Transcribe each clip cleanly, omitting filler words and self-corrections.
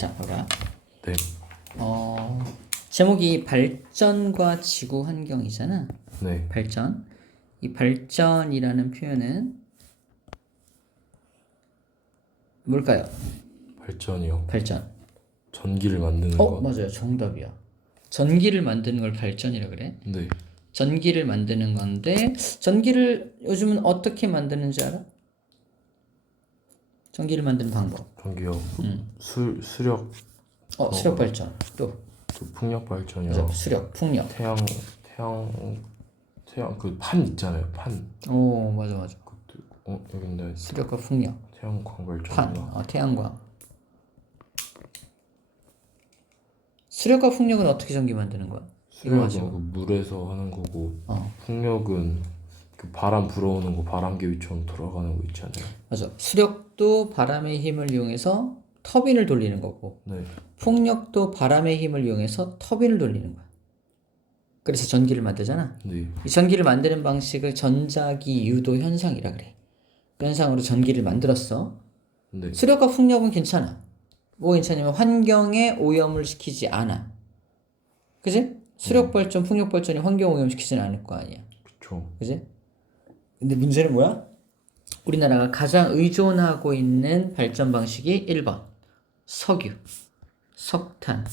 자, 봐봐. 네. 제목이 발전과 지구 환경이잖아. 네. 발전. 이 발전이라는 표현은 뭘까요? 발전이요. 발전. 전기를 만드는 것. 맞아요. 정답이야. 전기를 만드는 걸 발전이라 그래. 네. 전기를 만드는 건데 전기를 요즘은 어떻게 만드는지 알아? 전기를 만드는 방법. 전기요. 수력. 수력 발전. 또 풍력 발전이요. 맞아. 수력, 풍력. 태양 그 판 있잖아요. 판. 오, 맞아. 그것도 여기 있네. 수력과 풍력. 태양광 판. 발전. 태양광. 수력과 풍력은 어떻게 전기 만드는 거야? 수력은 그 물에서 하는 거고, 풍력은 그 바람 불어오는 거 바람개비처럼 돌아가는 거 있잖아요. 맞아. 수력도 바람의 힘을 이용해서 터빈을 돌리는 거고, 네. 풍력도 바람의 힘을 이용해서 터빈을 돌리는 거야. 그래서 전기를 만들잖아. 네. 이 전기를 만드는 방식을 전자기 유도 현상이라 그래. 그 현상으로 전기를 만들었어. 네. 수력과 풍력은 괜찮아. 뭐 괜찮냐면 환경에 오염을 시키지 않아. 그지? 수력 발전, 풍력 발전이 환경 오염 시키지는 않을 거 아니야. 그쵸. 그지? 근데 문제는 뭐야? 우리나라가 가장 의존하고 있는 발전 방식이 1번 석유, 석탄,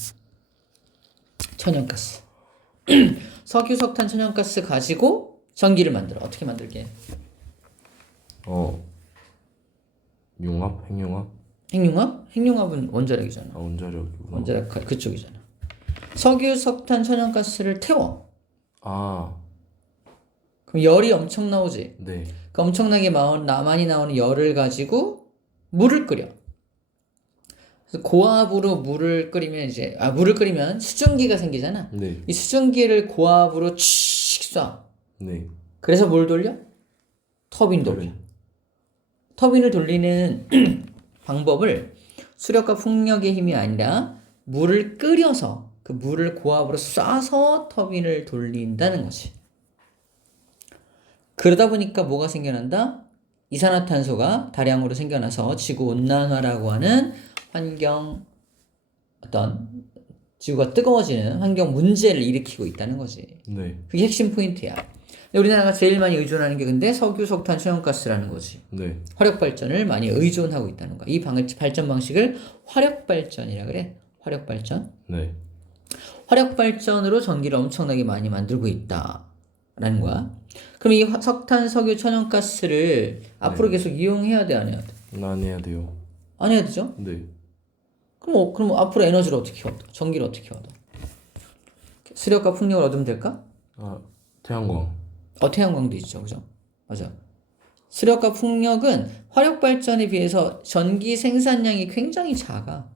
천연가스. 석유, 석탄, 천연가스 가지고 전기를 만들어. 어떻게 만들게? 융합? 핵융합? 핵융합? 핵융합은 원자력이잖아. 원자력이구나. 원자력 그쪽이잖아. 석유, 석탄, 천연가스를 태워. 그럼 열이 엄청 나오지. 네. 그 엄청나게 많이 나오는 열을 가지고 물을 끓여. 그래서 고압으로 물을 끓이면 수증기가 생기잖아. 네. 이 수증기를 고압으로 칙 쏴. 네. 그래서 뭘 돌려? 터빈 돌려. 터빈을 돌리는 방법을 수력과 풍력의 힘이 아니라 물을 끓여서 그 물을 고압으로 쏴서 터빈을 돌린다는 거지. 그러다 보니까 뭐가 생겨난다? 이산화탄소가 다량으로 생겨나서 지구온난화라고 하는 지구가 뜨거워지는 환경 문제를 일으키고 있다는 거지. 네. 그게 핵심 포인트야. 근데 우리나라가 제일 많이 의존하는 게 근데 석유, 석탄, 천연가스라는 거지. 네. 화력발전을 많이 의존하고 있다는 거야. 이 발전 방식을 화력발전이라 그래. 화력발전. 네. 화력발전으로 전기를 엄청나게 많이 만들고 있다라는 거야. 그럼 이 석탄, 석유, 천연가스를 앞으로 계속 이용해야 돼, 안 해야 돼? 안 해야 돼요. 안 해야 되죠? 네. 그럼 앞으로 에너지를 어떻게 얻어? 전기를 어떻게 얻어? 수력과 풍력을 얻으면 될까? 태양광. 태양광도 있죠, 그죠? 맞아. 수력과 풍력은 화력발전에 비해서 전기 생산량이 굉장히 작아.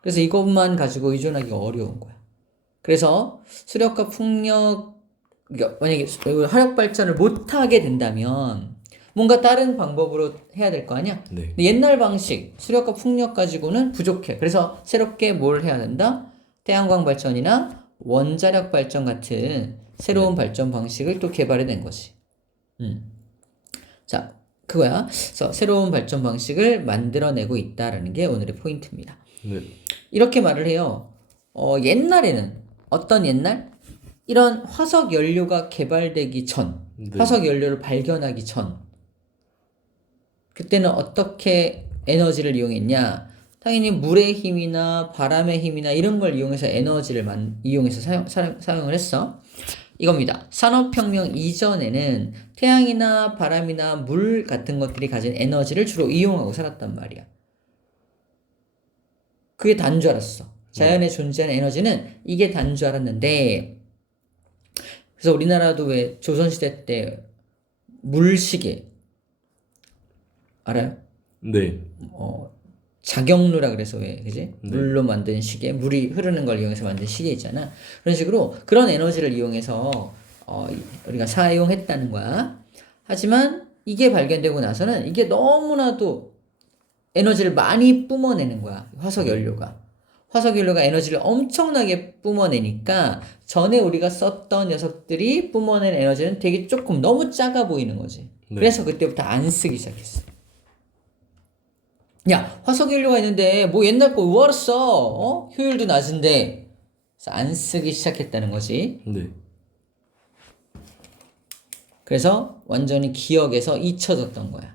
그래서 이것만 가지고 의존하기가 어려운 거야. 그래서 수력과 풍력, 만약에 화력발전을 못하게 된다면 뭔가 다른 방법으로 해야 될 거 아니야? 네. 근데 옛날 방식, 수력과 풍력 가지고는 부족해. 그래서 새롭게 뭘 해야 된다? 태양광 발전이나 원자력 발전 같은 새로운 발전 방식을 또 개발해낸 거지. 자, 그거야. 그래서 새로운 발전 방식을 만들어내고 있다라는 게 오늘의 포인트입니다. 네. 이렇게 말을 해요. 옛날에는 어떤 옛날? 이런 화석 연료가 개발되기 전, 네. 화석 연료를 발견하기 전, 그때는 어떻게 에너지를 이용했냐? 당연히 물의 힘이나 바람의 힘이나 이런 걸 이용해서 에너지를 이용해서 사용을 했어. 이겁니다. 산업혁명 이전에는 태양이나 바람이나 물 같은 것들이 가진 에너지를 주로 이용하고 살았단 말이야. 그게 단 줄 알았어. 자연에 존재하는 에너지는 이게 단 줄 알았는데, 그래서 우리나라도 왜 조선시대 때 물시계 알아요? 네. 자경루라 그래서 왜 그지? 네. 물로 만든 시계, 물이 흐르는 걸 이용해서 만든 시계 있잖아. 그런 식으로 그런 에너지를 이용해서 우리가 사용했다는 거야. 하지만 이게 발견되고 나서는 이게 너무나도 에너지를 많이 뿜어내는 거야. 화석 연료가 에너지를 엄청나게 뿜어내니까 전에 우리가 썼던 녀석들이 뿜어낸 에너지는 되게 조금 너무 작아 보이는 거지. 네. 그래서 그때부터 안 쓰기 시작했어. 야, 화석연료가 있는데 뭐 옛날 거 뭐하러 써? 효율도 낮은데. 그래서 안 쓰기 시작했다는 거지. 네. 그래서 완전히 기억에서 잊혀졌던 거야.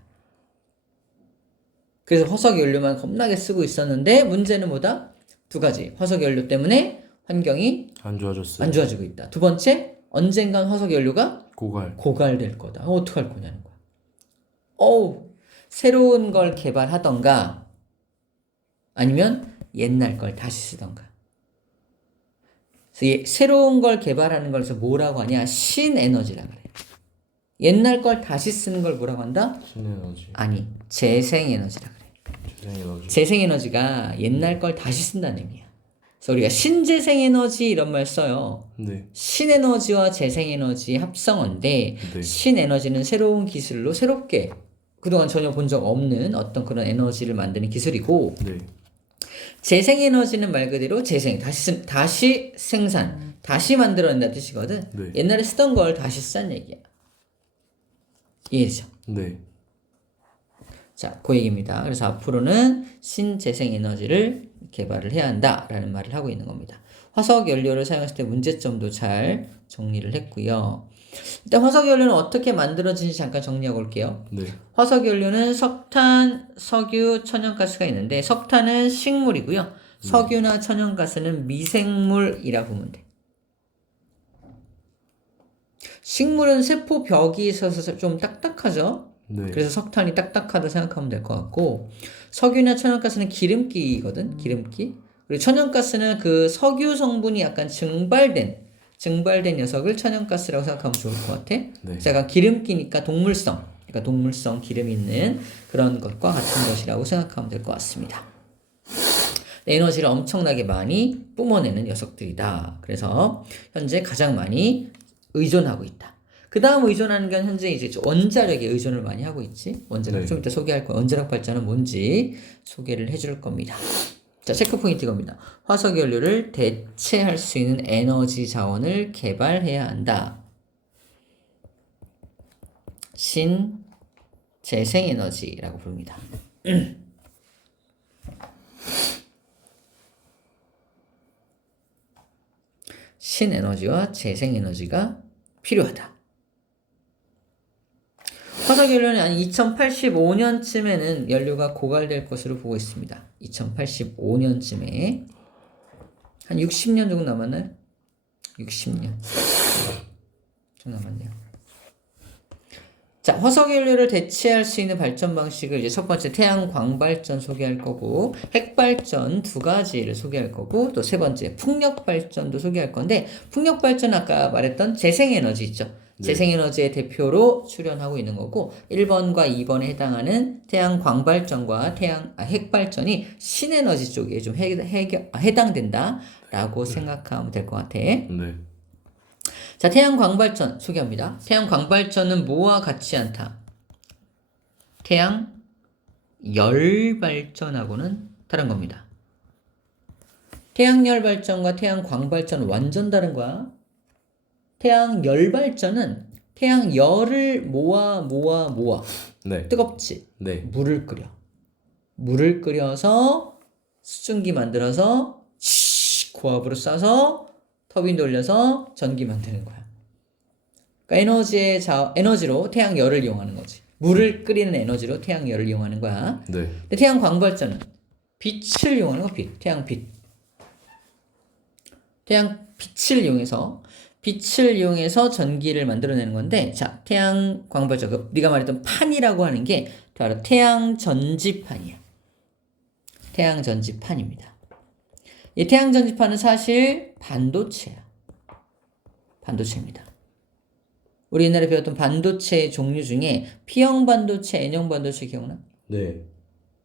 그래서 화석연료만 겁나게 쓰고 있었는데 문제는 뭐다? 두 가지. 화석연료 때문에 환경이 안 좋아졌어요. 안 좋아지고 있다. 두 번째, 언젠간 화석연료가 고갈. 고갈될 거다. 어떡할 거냐는 거야. 새로운 걸 개발하던가 아니면 옛날 걸 다시 쓰던가. 그래서 새로운 걸 개발하는 걸 뭐라고 하냐? 신에너지라 그래. 옛날 걸 다시 쓰는 걸 뭐라고 한다? 신에너지. 아니, 재생에너지라 그래. 재생에너지. 재생에너지가 옛날 걸 다시 쓴다는 의미야. 그래서 우리가 신재생에너지 이런 말 써요. 네. 신에너지와 재생에너지 합성어인데 네. 신에너지는 새로운 기술로 새롭게 그동안 전혀 본 적 없는 어떤 그런 에너지를 만드는 기술이고 네. 재생에너지는 말 그대로 재생, 다시 생산, 다시 만들어낸다는 뜻이거든. 네. 옛날에 쓰던 걸 다시 쓰는 얘기야. 이해되죠? 네. 자, 그 얘기입니다. 그래서 앞으로는 신재생에너지를 개발을 해야 한다라는 말을 하고 있는 겁니다. 화석연료를 사용했을 때 문제점도 잘 정리를 했고요. 일단 화석연료는 어떻게 만들어지는지 잠깐 정리하고 올게요. 네. 화석연료는 석탄, 석유, 천연가스가 있는데 석탄은 식물이고요. 석유나 천연가스는 미생물이라 보면 돼. 식물은 세포벽이 있어서 좀 딱딱하죠? 네. 그래서 석탄이 딱딱하다 생각하면 될 것 같고 석유나 천연가스는 기름기거든. 기름기. 그리고 천연가스는 그 석유 성분이 약간 증발된 녀석을 천연가스라고 생각하면 좋을 것 같아. 네. 약간 기름기니까 동물성, 그러니까 동물성 기름이 있는 그런 것과 같은 것이라고 생각하면 될 것 같습니다. 에너지를 엄청나게 많이 뿜어내는 녀석들이다. 그래서 현재 가장 많이 의존하고 있다. 그 다음 의존하는 건 현재 이제 원자력에 의존을 많이 하고 있지. 원자력 네. 좀 이따 소개할 거야. 원자력 발전은 뭔지 소개를 해줄 겁니다. 자, 체크 포인트 이겁니다. 화석연료를 대체할 수 있는 에너지 자원을 개발해야 한다. 신재생에너지라고 부릅니다. 신에너지와 재생에너지가 필요하다. 화석연료는 한 2085년쯤에는 연료가 고갈될 것으로 보고 있습니다. 2085년쯤에 한 60년 정도 남았나요? 60년 좀 남았네요. 자, 화석연료를 대체할 수 있는 발전 방식을 이제 첫 번째 태양광발전 소개할 거고 핵발전 두 가지를 소개할 거고 또 세 번째 풍력발전도 소개할 건데 풍력발전 아까 말했던 재생에너지 있죠. 네. 재생에너지의 대표로 출연하고 있는 거고 1번과 2번에 해당하는 태양광발전과 핵발전이 신에너지 쪽에 좀 해당된다라고 생각하면 될 것 같아. 네. 자, 태양광발전 소개합니다. 태양광발전은 뭐와 같지 않다? 태양 열발전하고는 다른 겁니다. 태양열발전과 태양광발전은 완전 다른 거야. 태양열발전은 태양열을 모아 네. 뜨겁지? 네. 물을 끓여서 수증기 만들어서 고압으로 쏴서 터빈 돌려서 전기 만드는 거야. 그러니까 에너지로 태양열을 이용하는 거지. 물을 끓이는 에너지로 태양열을 이용하는 거야. 네. 근데 태양광발전은 빛을 이용하는 거, 태양빛. 태양빛을 이용해서 전기를 만들어내는 건데, 자, 태양광발전, 네가 말했던 판이라고 하는 게 바로 태양전지판이야. 태양전지판입니다. 이 태양전지판은 사실 반도체입니다. 우리 옛날에 배웠던 반도체의 종류 중에 P형 반도체, N형 반도체 기억나? 네.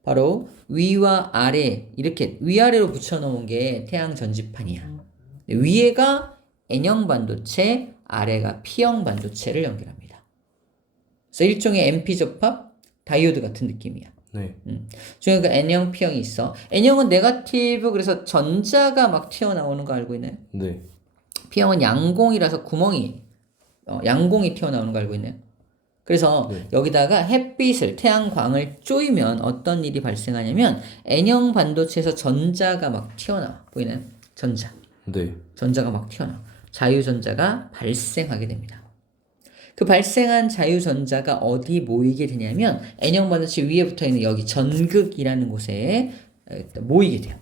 바로 위와 아래 이렇게 위아래로 붙여놓은 게 태양전지판이야. 위에가 N형 반도체, 아래가 P형 반도체를 연결합니다. 그래서 일종의 MP 접합, 다이오드 같은 느낌이야. 네. 그러니까 N형, P형이 있어. N형은 네거티브, 그래서 전자가 막 튀어나오는 거 알고 있나요? 네. P형은 양공이라서 양공이 튀어나오는 거 알고 있나요? 그래서 여기다가 햇빛을 태양광을 쪼이면 어떤 일이 발생하냐면 N형 반도체에서 전자가 막 튀어나와. 보이나요? 전자. 네. 전자가 막 튀어나와. 자유전자가 발생하게 됩니다. 그 발생한 자유전자가 어디 모이게 되냐면 N형 반도체 위에 붙어있는 여기 전극이라는 곳에 모이게 돼요.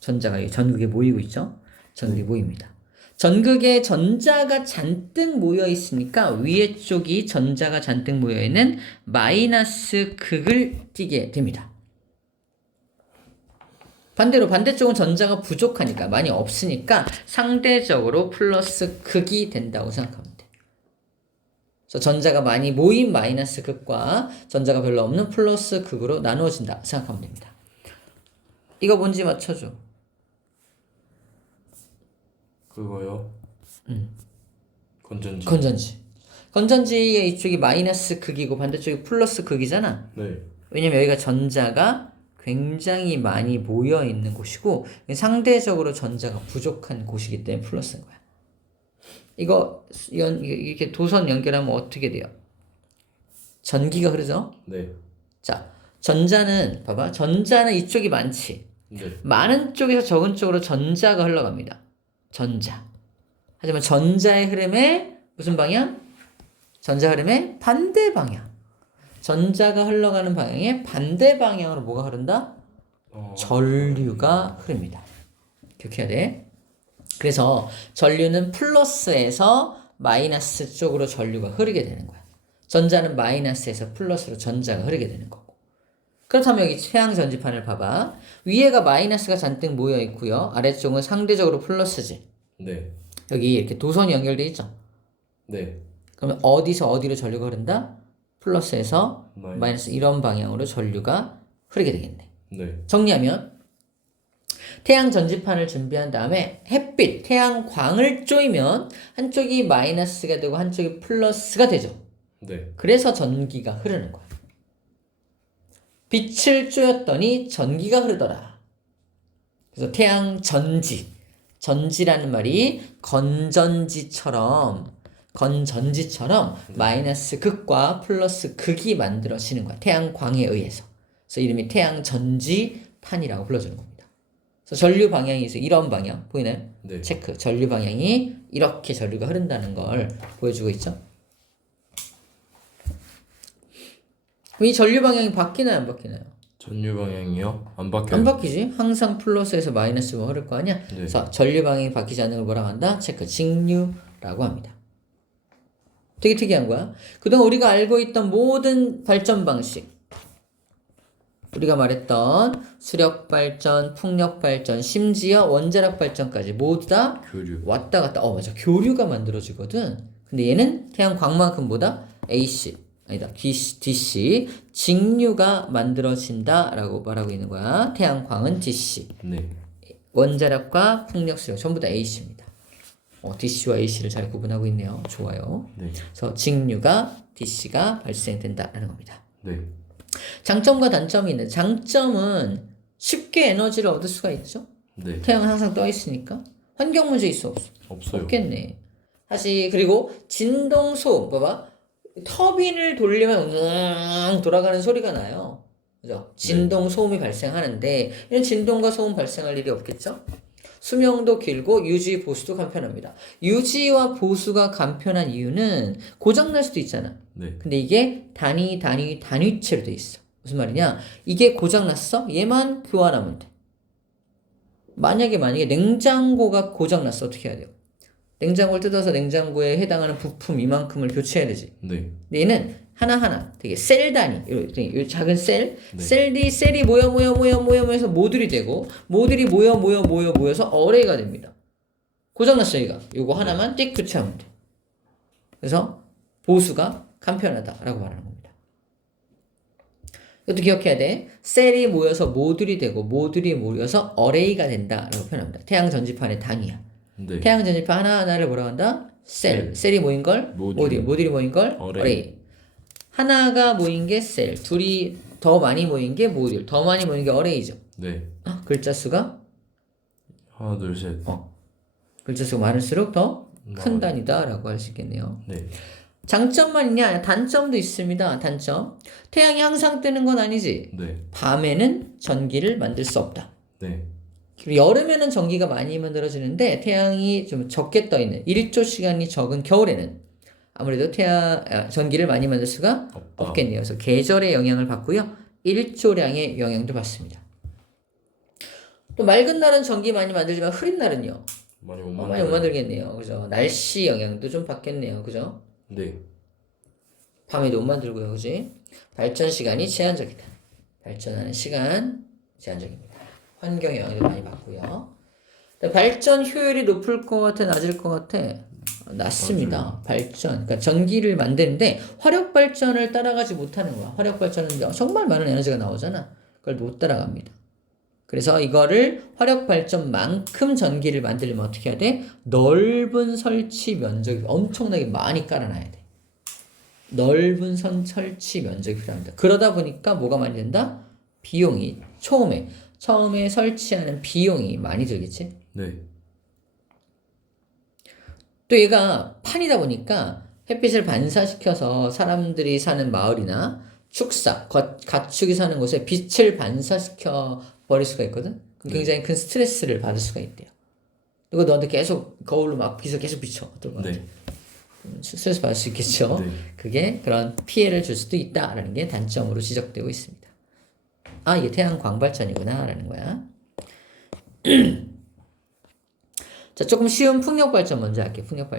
전자가 이 전극에 모이고 있죠. 전극에 모입니다. 전극에 전자가 잔뜩 모여 있으니까 위에 쪽이 전자가 잔뜩 모여 있는 마이너스 극을 띠게 됩니다. 반대로 반대쪽은 전자가 부족하니까 많이 없으니까 상대적으로 플러스 극이 된다고 생각하면 돼요. 그래서 전자가 많이 모인 마이너스 극과 전자가 별로 없는 플러스 극으로 나누어진다 생각하면 됩니다. 이거 뭔지 맞춰줘. 그거요? 건전지. 건전지의 이쪽이 마이너스 극이고 반대쪽이 플러스 극이잖아. 네. 왜냐면 여기가 전자가 굉장히 많이 모여 있는 곳이고 상대적으로 전자가 부족한 곳이기 때문에 플러스인 거야. 이거 이렇게 도선 연결하면 어떻게 돼요? 전기가 흐르죠? 네. 자, 전자는 봐봐. 전자는 이쪽이 많지. 네. 많은 쪽에서 적은 쪽으로 전자가 흘러갑니다. 전자. 하지만 전자의 흐름의 무슨 방향? 전자 흐름의 반대 방향. 전자가 흘러가는 방향의 반대 방향으로 뭐가 흐른다? 전류가 흐릅니다. 기억해야 돼. 그래서 전류는 플러스에서 마이너스 쪽으로 전류가 흐르게 되는 거야. 전자는 마이너스에서 플러스로 전자가 흐르게 되는 거고. 그렇다면 여기 태양 전지판을 봐봐. 위에가 마이너스가 잔뜩 모여 있고요. 아래쪽은 상대적으로 플러스지. 네. 여기 이렇게 도선이 연결돼 있죠. 네. 그러면 어디서 어디로 전류가 흐른다? 플러스에서 마이너스 이런 방향으로 전류가 흐르게 되겠네. 네. 정리하면 태양 전지판을 준비한 다음에 햇빛, 태양광을 쪼이면 한쪽이 마이너스가 되고 한쪽이 플러스가 되죠. 네. 그래서 전기가 흐르는 거야. 빛을 쪼였더니 전기가 흐르더라. 그래서 태양 전지라는 말이 건전지처럼 마이너스 극과 플러스 극이 만들어지는 거야. 태양광에 의해서. 그래서 이름이 태양 전지판이라고 불러주는 겁니다. 그래서 전류 방향이 있어요. 이런 방향 보이나요? 네. 체크. 전류 방향이 이렇게 전류가 흐른다는 걸 보여주고 있죠. 이 전류 방향이 바뀌나요, 안 바뀌나요? 전류 방향이요? 안 바뀌어요. 안 바뀌지. 항상 플러스에서 마이너스가 흐를 거 아니야. 네. 그래서 전류 방향이 바뀌지 않는 걸 뭐라고 한다? 체크. 직류라고 합니다. 되게 특이한 거야. 그동안 우리가 알고 있던 모든 발전 방식, 우리가 말했던 수력 발전, 풍력 발전, 심지어 원자력 발전까지 모두 다 교류. 왔다 갔다. 맞아. 교류가 만들어지거든. 근데 얘는 태양광만큼 보다 AC, 아니다. DC, 직류가 만들어진다라고 말하고 있는 거야. 태양광은 DC. 네. 원자력과 풍력, 수력 전부 다 AC입니다. DC와 AC를 잘 구분하고 있네요. 좋아요. 네. 그래서 직류가 DC가 발생된다라는 겁니다. 네. 장점과 단점이 있는데 장점은 쉽게 에너지를 얻을 수가 있죠. 네. 태양은 항상 떠 있으니까. 환경 문제 있어 없어? 없어요. 없겠네. 사실 그리고 진동 소음 봐봐. 터빈을 돌리면 돌아가는 소리가 나요. 그죠? 진동 소음이 발생하는데 이런 진동과 소음 발생할 일이 없겠죠? 수명도 길고 유지 보수도 간편합니다. 유지와 보수가 간편한 이유는 고장날 수도 있잖아. 네. 근데 이게 단위체로 돼 있어. 무슨 말이냐? 이게 고장났어? 얘만 교환하면 돼. 만약에 냉장고가 고장났어. 어떻게 해야 돼요? 냉장고를 뜯어서 냉장고에 해당하는 부품 이만큼을 교체해야 되지. 네. 근데 얘는 하나하나 되게 셀 단위, 이 작은 셀, 네. 셀이 모여서 모듈이 되고, 모듈이 모여서 어레이가 됩니다. 고장났어, 얘가. 요거 하나만 띡 교체하면 돼. 그래서 보수가 간편하다라고 말하는 겁니다. 이것도 기억해야 돼. 셀이 모여서 모듈이 되고, 모듈이 모여서 어레이가 된다라고 표현합니다. 태양 전지판의 단위야. 네. 태양 전지판 하나하나를 뭐라고 한다? 셀이 모인 걸 모듈이 모인 걸 어레이. 하나가 모인 게 셀, 둘이 더 많이 모인 게 모듈, 더 많이 모인 게 어레이죠. 네. 글자 수가 하나, 둘, 셋. 글자 수가 많을수록 더 큰 단위다라고 할 수 있겠네요. 네. 장점만 있냐? 단점도 있습니다. 단점. 태양이 항상 뜨는 건 아니지. 네. 밤에는 전기를 만들 수 없다. 네. 그리고 여름에는 전기가 많이 만들어지는데 태양이 좀 적게 떠 있는 일조 시간이 적은 겨울에는 아무래도 전기를 많이 만들 수가 없다. 없겠네요. 그래서 계절의 영향을 받고요. 일조량의 영향도 받습니다. 또 맑은 날은 전기 많이 만들지만 흐린 날은요. 많이 못 많이 못 만들겠네요. 그죠? 날씨 영향도 좀 받겠네요. 그죠? 네. 밤에도 못 만들고요. 그지? 발전 시간이 제한적이다. 발전하는 시간 제한적입니다. 환경 영향도 많이 받고요. 발전 효율이 높을 것 같아, 낮을 것 같아? 낮습니다. 발전. 그러니까 전기를 만드는데 화력 발전을 따라가지 못하는 거야. 화력 발전은 정말 많은 에너지가 나오잖아. 그걸 못 따라갑니다. 그래서 이거를 화력 발전만큼 전기를 만들려면 어떻게 해야 돼? 넓은 설치 면적이 엄청나게 많이 깔아놔야 돼. 넓은 설치 면적이 필요합니다. 그러다 보니까 뭐가 많이 된다? 비용이 처음에 설치하는 비용이 많이 들겠지? 네. 또 얘가 판이다 보니까 햇빛을 반사시켜서 사람들이 사는 마을이나 가축이 사는 곳에 빛을 반사시켜 버릴 수가 있거든? 굉장히 큰 스트레스를 받을 수가 있대요. 이거 너한테 계속 거울로 막 빛을 계속 비춰. 네. 스트레스 받을 수 있겠죠? 네. 그게 그런 피해를 줄 수도 있다라는 게 단점으로 지적되고 있습니다. 아, 이게 태양 광발전이구나 라는 거야. 자, 조금 쉬운 풍력 발전 먼저 할게요. 풍력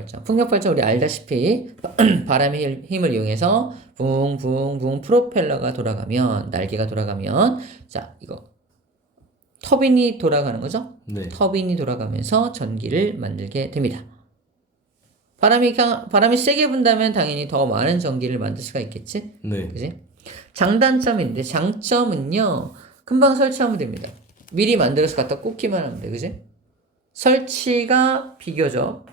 발전 우리 알다시피 바람의 힘을 이용해서 붕붕붕 프로펠러가 돌아가면 날개가 돌아가면 자, 이거 터빈이 돌아가는 거죠? 네. 터빈이 돌아가면서 전기를 만들게 됩니다. 바람이 세게 분다면 당연히 더 많은 전기를 만들 수가 있겠지? 네. 그지? 장단점인데 장점은요. 금방 설치하면 됩니다. 미리 만들어서 갖다 꽂기만 하면 돼. 그지? 설치가 비교적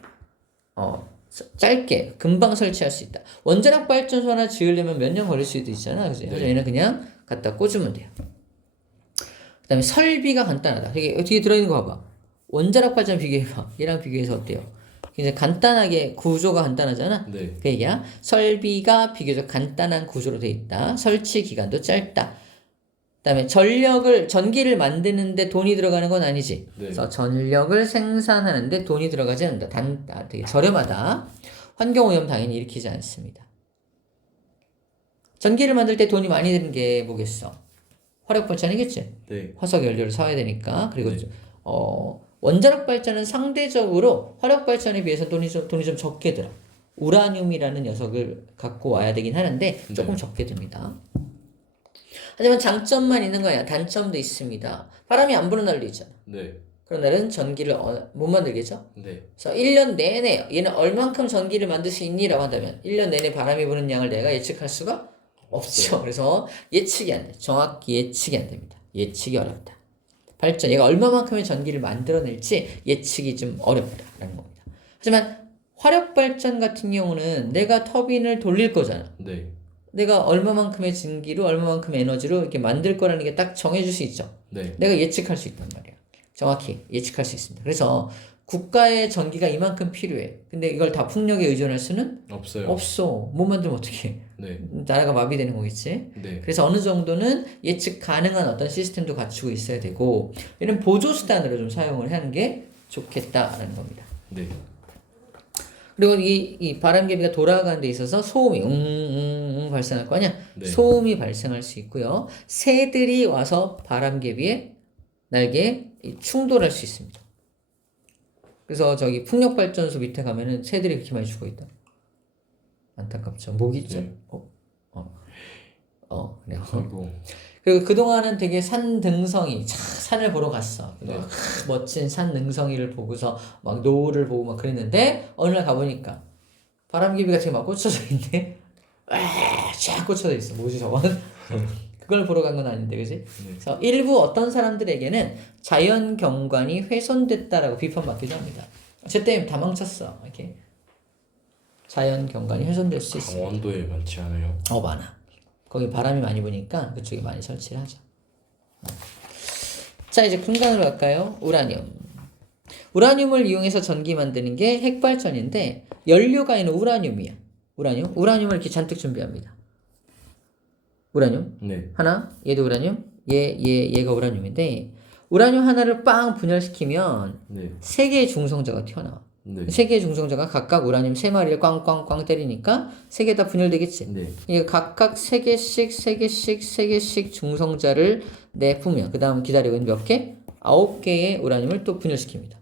짧게 금방 설치할 수 있다. 원자력 발전소 하나 지으려면 몇 년 걸릴 수도 있잖아. 그지? 네. 하지만 얘는 그냥 갖다 꽂으면 돼요. 그 다음에 설비가 간단하다. 되게 뒤에 들어있는 거 봐봐. 원자력 발전 비교해봐. 얘랑 비교해서 어때요? 굉장히 간단하게 구조가 간단하잖아. 네. 그 얘기야. 설비가 비교적 간단한 구조로 돼 있다. 설치 기간도 짧다. 그다음에 전기를 만드는데 돈이 들어가는 건 아니지. 네. 그래서 전력을 생산하는데 돈이 들어가지 않는다. 되게 저렴하다. 환경 오염 당연히 일으키지 않습니다. 전기를 만들 때 돈이 많이 드는 게 뭐겠어? 화력 발전이겠지. 네. 화석 연료를 사야 되니까. 그리고 네. 원자력 발전은 상대적으로 화력 발전에 비해서 돈이 좀 적게 들어. 우라늄이라는 녀석을 갖고 와야 되긴 하는데 조금 적게 듭니다. 하지만 장점만 있는 거야. 단점도 있습니다. 바람이 안 부는 날도 있잖아. 네. 그런 날은 전기를 못 만들겠죠? 네. 그래서 1년 내내 얘는 얼만큼 전기를 만들 수 있니라고 한다면 1년 내내 바람이 부는 양을 내가 예측할 수가 없죠. 그래서 예측이 안 돼. 정확히 예측이 안 됩니다. 예측이 어렵다. 얘가 얼마만큼의 전기를 만들어낼지 예측이 좀 어렵다라는 겁니다. 하지만 화력 발전 같은 경우는 내가 터빈을 돌릴 거잖아. 네. 내가 얼마만큼의 전기로 얼마만큼의 에너지로 이렇게 만들 거라는 게 딱 정해줄 수 있죠. 네. 내가 예측할 수 있단 말이야. 정확히 예측할 수 있습니다. 그래서 국가의 전기가 이만큼 필요해. 근데 이걸 다 풍력에 의존할 수는 없어요. 없어. 못 만들면 어떡해. 네. 나라가 마비되는 거겠지. 네. 그래서 어느 정도는 예측 가능한 어떤 시스템도 갖추고 있어야 되고 이런 보조수단으로 좀 사용을 하는 게 좋겠다라는 겁니다. 네. 그리고 이 바람개비가 돌아가는 데 있어서 소음이 발생할 거 아니야? 네. 소음이 발생할 수 있고요. 새들이 와서 바람개비의 날개에 충돌할 수 있습니다. 그래서 저기 풍력발전소 밑에 가면은 새들이 그렇게 많이 죽어 있다. 안타깝죠. 목이 있죠. 네. 그래요. 아이고. 그리고 그동안은 되게 산을 보러 갔어. 네. 멋진 산 능성이를 보고서 막 노을을 보고 막 그랬는데 어느 날 가보니까 바람개비가 지금 막 꽂혀져 있네. 쫙 꽂혀져 있어. 뭐지 저건? 그걸 보러 간 건 아닌데, 그지? 네. 그래서 일부 어떤 사람들에게는 자연 경관이 훼손됐다라고 비판받기도 합니다. 쟤 때문에 다 망쳤어. 이렇게 자연 경관이 훼손될 수 있어. 강원도에 많지 않아요? 많아. 거기 바람이 많이 부니까 그쪽에 많이 설치를 하죠. 자, 이제 금강으로 갈까요? 우라늄을 이용해서 전기 만드는 게 핵발전인데 연료가 있는 우라늄이야. 우라늄을 이렇게 잔뜩 준비합니다. 우라늄 네. 하나, 얘도 우라늄, 얘가 우라늄인데 우라늄 하나를 빵 분열시키면 네. 세 개의 중성자가 튀어나와. 네. 세 개의 중성자가 각각 우라늄 세 마리를 꽝꽝꽝 때리니까 세 개 다 분열되겠지. 네. 이게 각각 세 개씩 중성자를 내뿜으면 그 다음 기다리고 있는 몇 개? 9개의 우라늄을 또 분열시킵니다.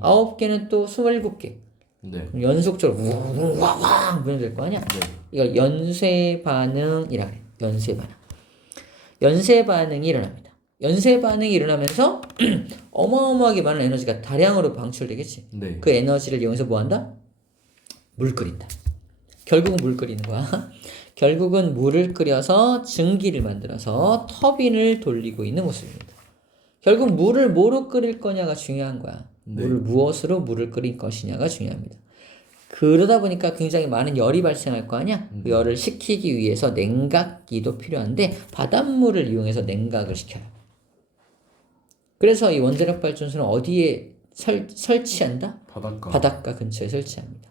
9개는 또 27개. 네. 그럼 연속적으로 우왕 분열될 거 아니야? 네. 이걸 연쇄 반응이라 그래. 연쇄 반응. 연쇄 반응이 일어납니다. 연쇄 반응이 일어나면서 어마어마하게 많은 에너지가 다량으로 방출되겠지. 네. 그 에너지를 이용해서 뭐 한다? 물 끓인다. 결국은 물 끓이는 거야. 결국은 물을 끓여서 증기를 만들어서 터빈을 돌리고 있는 모습입니다. 결국 물을 뭐로 끓일 거냐가 중요한 거야. 네. 무엇으로 물을 끓일 것이냐가 중요합니다. 그러다 보니까 굉장히 많은 열이 발생할 거 아니야? 그 열을 식히기 위해서 냉각기도 필요한데 바닷물을 이용해서 냉각을 시켜요. 그래서 이 원자력 발전소는 어디에 설치한다? 바닷가. 바닷가 근처에 설치합니다.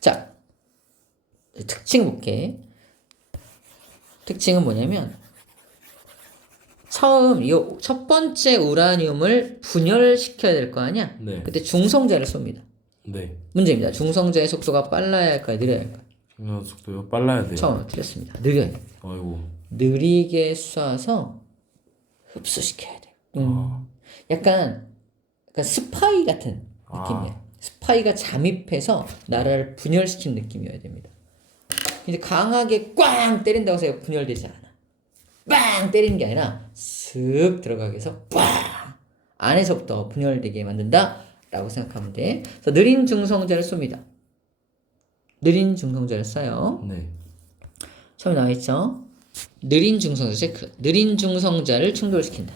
자, 특징 볼게. 특징은 뭐냐면 처음 이 첫 번째 우라늄을 분열시켜야 될 거 아니야? 네. 그때 중성자를 쏩니다. 네. 문제입니다. 중성자의 속도가 빨라야 할까요? 느려야 할까요? 중간 속도요? 빨라야 돼요. 처음 틀렸습니다. 느려야 돼. 아이고. 느리게 쏴서 흡수시켜야 돼. 약간 스파이 같은 느낌이에요. 스파이가 잠입해서 나라를 분열시킨 느낌이어야 됩니다. 이제 강하게 꽝 때린다고 해서 분열되지 않아. 빵 때리는 게 아니라 슥 들어가게 해서 빵 안에서부터 분열되게 만든다 라고 생각하면 돼. 그래서 느린 중성자를 쏩니다. 느린 중성자를 쏴요. 네. 처음에 나와있죠. 느린 중성자 체크. 느린 중성자를 충돌시킨다.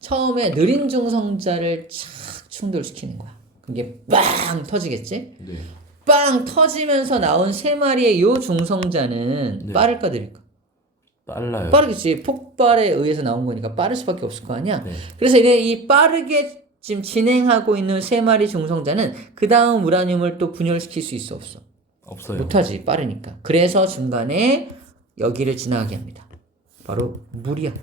처음에 느린 중성자를 착 충돌시키는 거야. 그게 빵 터지겠지? 네. 빵 터지면서 나온 세 마리의 요 중성자는 네. 빠를까 느릴까? 빨라요. 빠르겠지. 폭발에 의해서 나온 거니까 빠를 수밖에 없을 거 아니야. 네. 그래서 이제 이 빠르게 지금 진행하고 있는 세 마리 중성자는 그 다음 우라늄을 또 분열시킬 수 있어 없어? 없어요. 못하지. 빠르니까. 그래서 중간에 여기를 지나가게 합니다. 바로 물이야.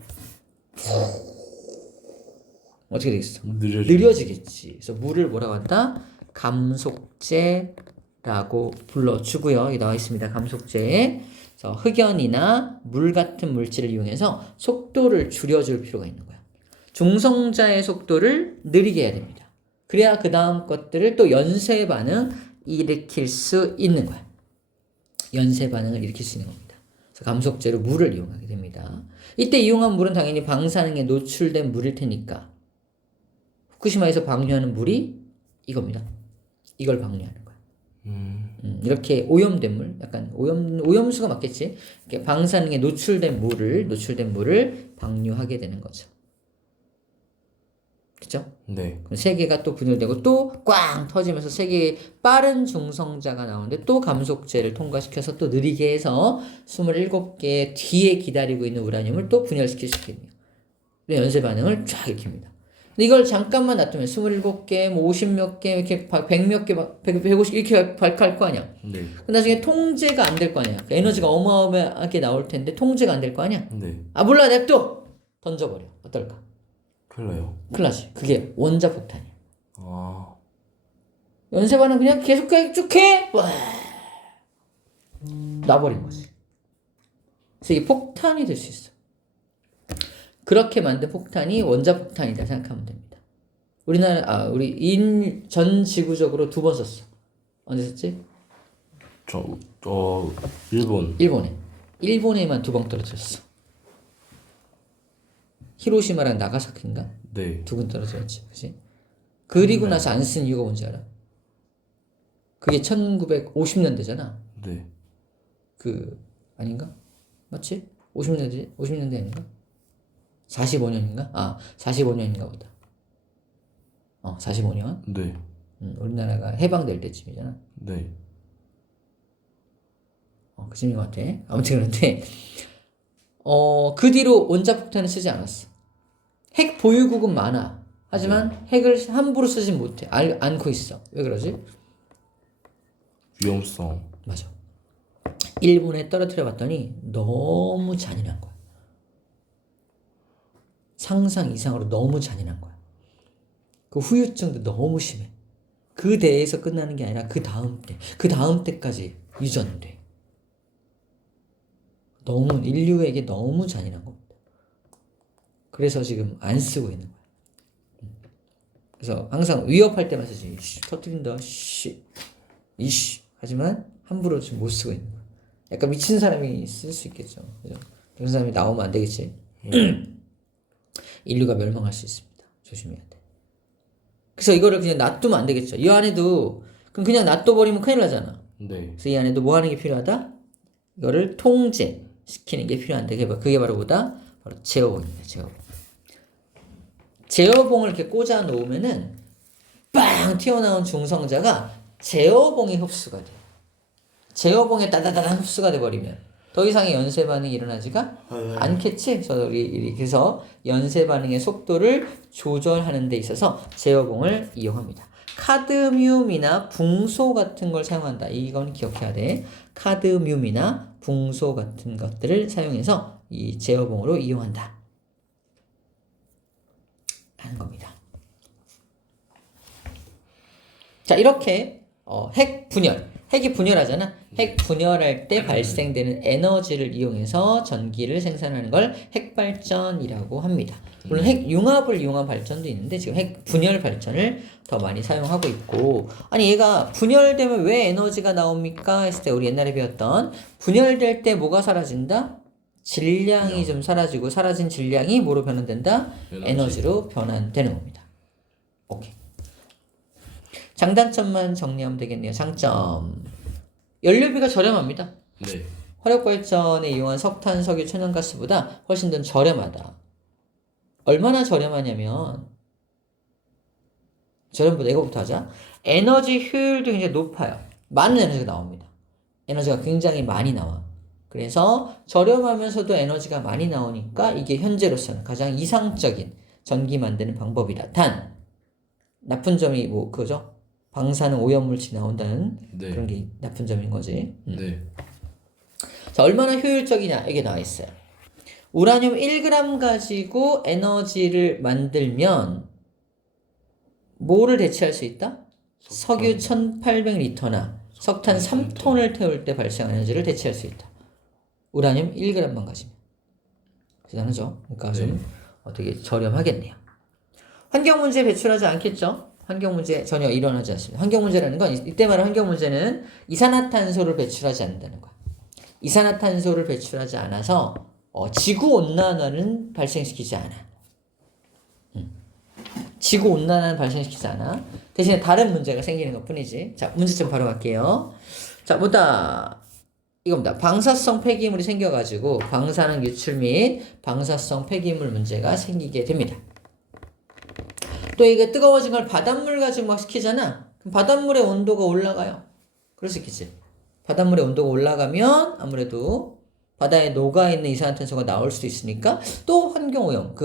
어떻게 되겠어? 느려지겠지. 그래서 물을 뭐라고 한다? 감속제라고 불러주고요. 여기 나와 있습니다. 감속제. 그래서 흑연이나 물 같은 물질을 이용해서 속도를 줄여줄 필요가 있는 거야. 중성자의 속도를 느리게 해야 됩니다. 그래야 그 다음 것들을 또 연쇄 반응 일으킬 수 있는 거야. 연쇄 반응을 일으킬 수 있는 겁니다. 그래서 감속제로 물을 이용하게 됩니다. 이때 이용한 물은 당연히 방사능에 노출된 물일 테니까 후쿠시마에서 방류하는 물이 이겁니다. 이걸 방류하는 거야. 이렇게 오염된 물, 약간 오염수가 맞겠지? 이렇게 방사능에 노출된 물을 방류하게 되는 거죠. 그죠? 네. 그럼 세 개가 또 분열되고 또 꽝 터지면서 세 개의 빠른 중성자가 나오는데 또 감속제를 통과시켜서 또 느리게 해서 27개 뒤에 기다리고 있는 우라늄을 또 분열시킬 수 있거든요. 연쇄 반응을 쫙 일으킵니다. 근데 이걸 잠깐만 놔두면 27개, 뭐 50몇 개, 이렇게 100몇 개, 150 이렇게 발표할 거 아니야. 네. 나중에 통제가 안 될 거 아니야. 에너지가 어마어마하게 나올 텐데 통제가 안 될 거 아니야. 네. 아 몰라 냅둬 던져버려. 어떨까? 큰일 나요. 큰일 나지. 그게 원자폭탄이야. 아. 연쇄 반응 그냥 계속 쭉 해. 와. 놔버린 거지. 그래서 이게 폭탄이 될 수 있어. 그렇게 만든 폭탄이 원자폭탄이다 생각하면 됩니다. 우리나라 우리 전 지구적으로 2번 썼어. 언제 썼지? 일본. 일본에만 2방 떨어졌어. 히로시마랑 나가사키인가? 네. 2군 떨어졌지, 그지? 그리고 나서 안 쓴 이유가 뭔지 알아? 그게 1950년대잖아. 네. 아닌가? 맞지? 50년대 아닌가? 45년인가? 45년인가 보다. 45년? 네. 우리나라가 해방될 때쯤이잖아. 네. 그쯤인 것 같아. 아무튼 그런데, 그 뒤로 원자폭탄을 쓰지 않았어. 핵 보유국은 많아. 하지만 핵을 함부로 쓰진 못해. 않고 있어. 왜 그러지? 위험성. 맞아. 일본에 떨어뜨려 봤더니 너무 잔인한 거야. 상상 이상으로 너무 잔인한 거야. 그 후유증도 너무 심해. 그 대회에서 끝나는 게 아니라 그 다음 때까지 유전돼. 너무 인류에게 너무 잔인한 겁니다. 그래서 지금 안 쓰고 있는 거야. 그래서 항상 위협할 때만 쓰지. 터뜨린다. 이씨. 하지만 함부로 지금 못 쓰고 있는 거야. 약간 미친 사람이 쓸 수 있겠죠. 그죠? 그런 사람이 나오면 안 되겠지. 인류가 멸망할 수 있습니다. 조심해야 돼. 그래서 이거를 그냥 놔두면 안 되겠죠. 이 안에도 그럼 그냥 놔둬버리면 큰일 나잖아. 네. 그래서 이 안에도 뭐 하는 게 필요하다? 이거를 통제시키는 게 필요한데 그게 바로 뭐다? 바로 제어봉입니다. 제어봉. 제어봉을 이렇게 꽂아 놓으면은 빵 튀어나온 중성자가 제어봉에 흡수가 돼. 제어봉에 따다다당 흡수가 돼버리면 더 이상의 연쇄 반응이 일어나지가 않겠지. 그래서 연쇄 반응의 속도를 조절하는 데 있어서 제어봉을 이용합니다. 카드뮴이나 붕소 같은 걸 사용한다. 이건 기억해야 돼. 카드뮴이나 붕소 같은 것들을 사용해서 이 제어봉으로 이용한다. 하는 겁니다. 자, 이렇게 핵 분열. 핵이 분열하잖아. 핵 분열할 때 발생되는 에너지를 이용해서 전기를 생산하는 걸 핵발전이라고 합니다. 물론 핵 융합을 이용한 발전도 있는데 지금 핵 분열 발전을 더 많이 사용하고 있고, 아니 얘가 분열되면 왜 에너지가 나옵니까? 했을 때 우리 옛날에 배웠던 분열될 때 뭐가 사라진다? 질량이 좀 사라지고 사라진 질량이 뭐로 변환된다? 에너지로 변환되는 겁니다. 오케이. 장단점만 정리하면 되겠네요. 장점. 연료비가 저렴합니다. 네. 화력발전에 이용한 석탄, 석유, 천연가스보다 훨씬 더 저렴하다. 얼마나 저렴하냐면 저렴보다 이거부터 하자. 에너지 효율도 굉장히 높아요. 많은 에너지가 나옵니다. 에너지가 굉장히 많이 나와. 그래서 저렴하면서도 에너지가 많이 나오니까 이게 현재로서는 가장 이상적인 전기 만드는 방법이다. 단 나쁜 점이 뭐 그거죠? 방사능 오염물질이 나온다는 네. 그런 게 나쁜 점인 거지. 네. 자, 얼마나 효율적이냐 이게 나와 있어요. 우라늄 1g 가지고 에너지를 만들면 뭐를 대체할 수 있다? 석유 1800리터나 석탄 3톤을 태울 때 발생하는 에너지를 대체할 수 있다. 우라늄 1g만 가지면. 대단하죠? 그러니까 좀 되게 저렴하겠네요. 환경 문제 배출하지 않겠죠? 환경 문제 전혀 일어나지 않습니다. 환경 문제라는 건 이때 말하는 환경 문제는 이산화탄소를 배출하지 않는다는 거야. 이산화탄소를 배출하지 않아서 지구 온난화는 발생시키지 않아. 지구 온난화는 발생시키지 않아. 대신에 다른 문제가 생기는 것뿐이지. 자, 문제점 바로 갈게요. 자, 뭐다? 이겁니다. 방사성 폐기물이 생겨가지고 방사능 유출 및 방사성 폐기물 문제가 생기게 됩니다. 또 이게 뜨거워진 걸 바닷물 가지고 막 식히잖아. 그럼 바닷물의 온도가 올라가요. 그럴 수 있겠지. 바닷물의 온도가 올라가면 아무래도 바다에 녹아있는 이산화탄소가 나올 수도 있으니까 또 환경오염,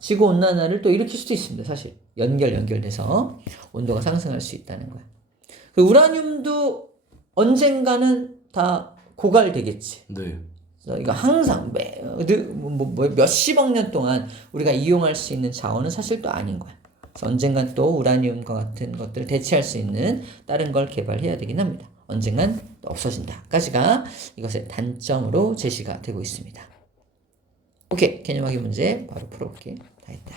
지구온난화를 또 일으킬 수도 있습니다. 사실 연결돼서 온도가 상승할 수 있다는 거야. 그 우라늄도 언젠가는 다 고갈되겠지. 네. 그래서 이거 항상 몇십억 년 동안 우리가 이용할 수 있는 자원은 사실 또 아닌 거야. 그래서 언젠간 또 우라늄과 같은 것들을 대체할 수 있는 다른 걸 개발해야 되긴 합니다. 언젠간 또 없어진다까지가 이것의 단점으로 제시가 되고 있습니다. 오케이, 개념 확인 문제 바로 풀어볼게. 다 했다.